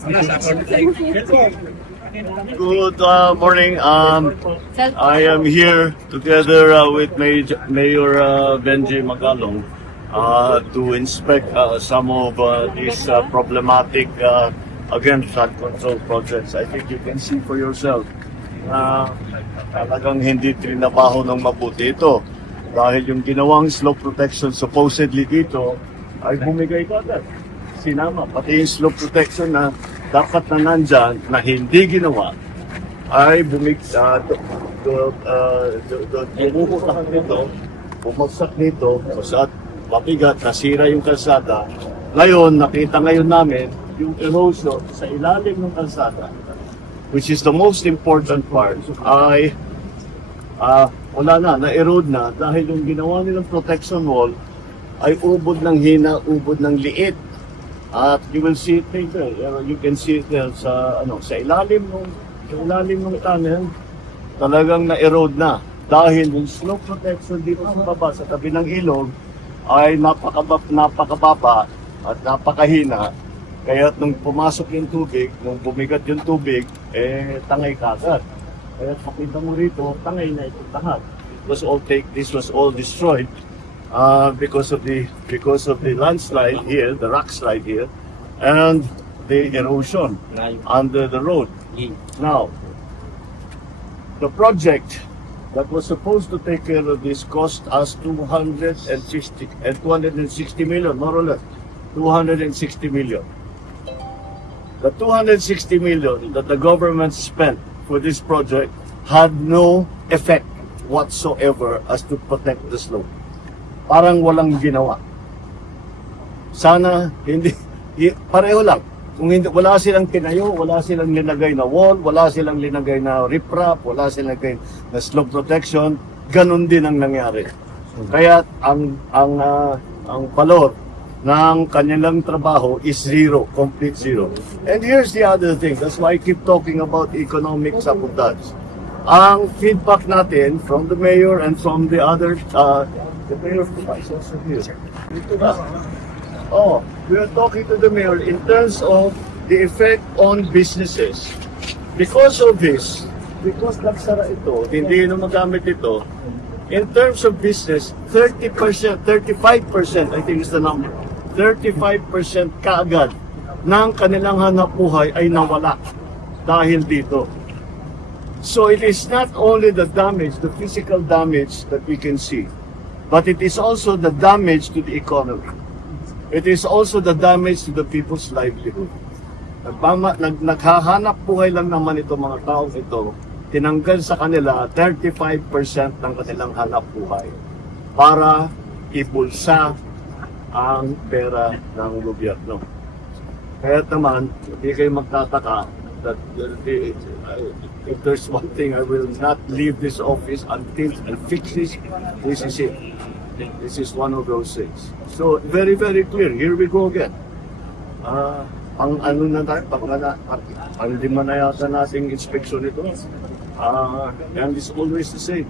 Good morning. I am here together with Mayor Benji Magalong to inspect some of these problematic again flood control projects. I think you can see for yourself na talagang hindi trinabaho ng mabuti ito dahil yung ginawang slope protection supposedly dito ay bumigay agad. Sinama, pati yung slope protection na dapat na nandyan na hindi ginawa ay bumagsak nito at mabigat, nasira yung kalsada. Ngayon, nakita ngayon namin yung erosion sa ilalim ng kalsada, which is the most important part, ay wala na-erode na dahil yung ginawa nilang protection wall ay ubod ng hina, ubod ng liit. At you will see it later. You can see it there sa ilalim ng tunnel. Talagang na-erode na dahil yung slope protection dito sa baba sa tabi ng ilog ay napakababa at napakahina. Kaya nung pumasok yung tubig, nung bumigat yung tubig, tangay kagad. Kaya pakita mo rito, tangay na itong lahat. This was all destroyed. Because of the landslide here, the rock slide here, and the erosion under the road. Now, the project that was supposed to take care of this cost us 260 million, more or less, 260 million. The 260 million that the government spent for this project had no effect whatsoever as to protect the slope. Parang walang ginawa. Sana hindi pareho lang. Kung hindi, wala silang tinayo, wala silang linagay na wall, wala silang linagay na riprap, wala silang linagay na slope protection, ganun din ang nangyari. Kaya ang valor ng kanilang trabaho is zero, complete zero. And here's the other thing. That's why I keep talking about economic sabotage. Ang feedback natin from the mayor and from the other the mayor is also here. We are talking to the mayor in terms of the effect on businesses. Because of this, because nagsara ito, hindi na magamit ito, in terms of business, 30%, 35%, I think is the number, 35% kaagad ng kanilang hanapbuhay ay nawala dahil dito. So it is not only the damage, the physical damage that we can see, but it is also the damage to the economy. It is also the damage to the people's livelihood. Naghahanap buhay lang naman ito mga taong ito, tinanggal sa kanila 35% ng kanilang hanap buhay para ibulsa ang pera ng gobyerno. Kaya naman, hindi kayo magtataka that if there's one thing, I will not leave this office until I fix this. This is it. This is one of those things. So, very, very clear. Here we go again. Ang ano na tayo, ang lima na yata nating inspection ito. And it's always the same.